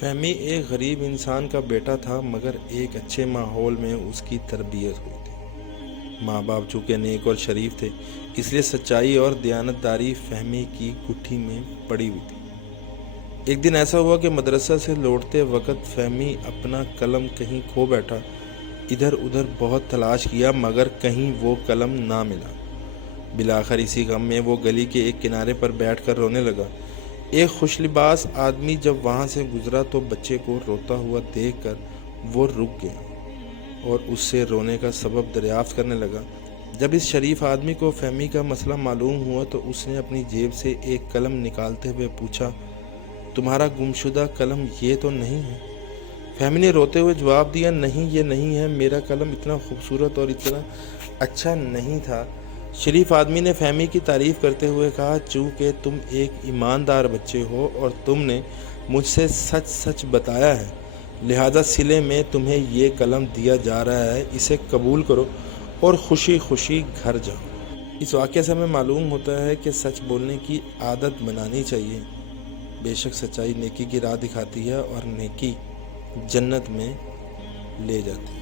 فہمی ایک غریب انسان کا بیٹا تھا، مگر ایک اچھے ماحول میں اس کی تربیت ہوئی تھی۔ ماں باپ چونکہ نیک اور شریف تھے، اس لیے سچائی اور دیانتداری فہمی کی گٹھی میں پڑی ہوئی تھی۔ ایک دن ایسا ہوا کہ مدرسہ سے لوٹتے وقت فہمی اپنا قلم کہیں کھو بیٹھا۔ ادھر ادھر بہت تلاش کیا مگر کہیں وہ قلم نہ ملا۔ بالآخر اسی غم میں وہ گلی کے ایک کنارے پر بیٹھ کر رونے لگا۔ ایک خوش لباس آدمی جب وہاں سے گزرا تو بچے کو روتا ہوا دیکھ کر وہ رک گیا اور اس سے رونے کا سبب دریافت کرنے لگا۔ جب اس شریف آدمی کو فہمی کا مسئلہ معلوم ہوا تو اس نے اپنی جیب سے ایک قلم نکالتے ہوئے پوچھا، تمہارا گمشدہ قلم یہ تو نہیں ہے؟ فہمی نے روتے ہوئے جواب دیا، نہیں یہ نہیں ہے، میرا قلم اتنا خوبصورت اور اتنا اچھا نہیں تھا۔ شریف آدمی نے فہمی کی تعریف کرتے ہوئے کہا، چونکہ تم ایک ایماندار بچے ہو اور تم نے مجھ سے سچ سچ بتایا ہے، لہذا صلے میں تمہیں یہ قلم دیا جا رہا ہے، اسے قبول کرو اور خوشی خوشی گھر جاؤ۔ اس واقعے سے ہمیں معلوم ہوتا ہے کہ سچ بولنے کی عادت بنانی چاہیے۔ بے شک سچائی نیکی کی راہ دکھاتی ہے اور نیکی جنت میں لے جاتی ہے۔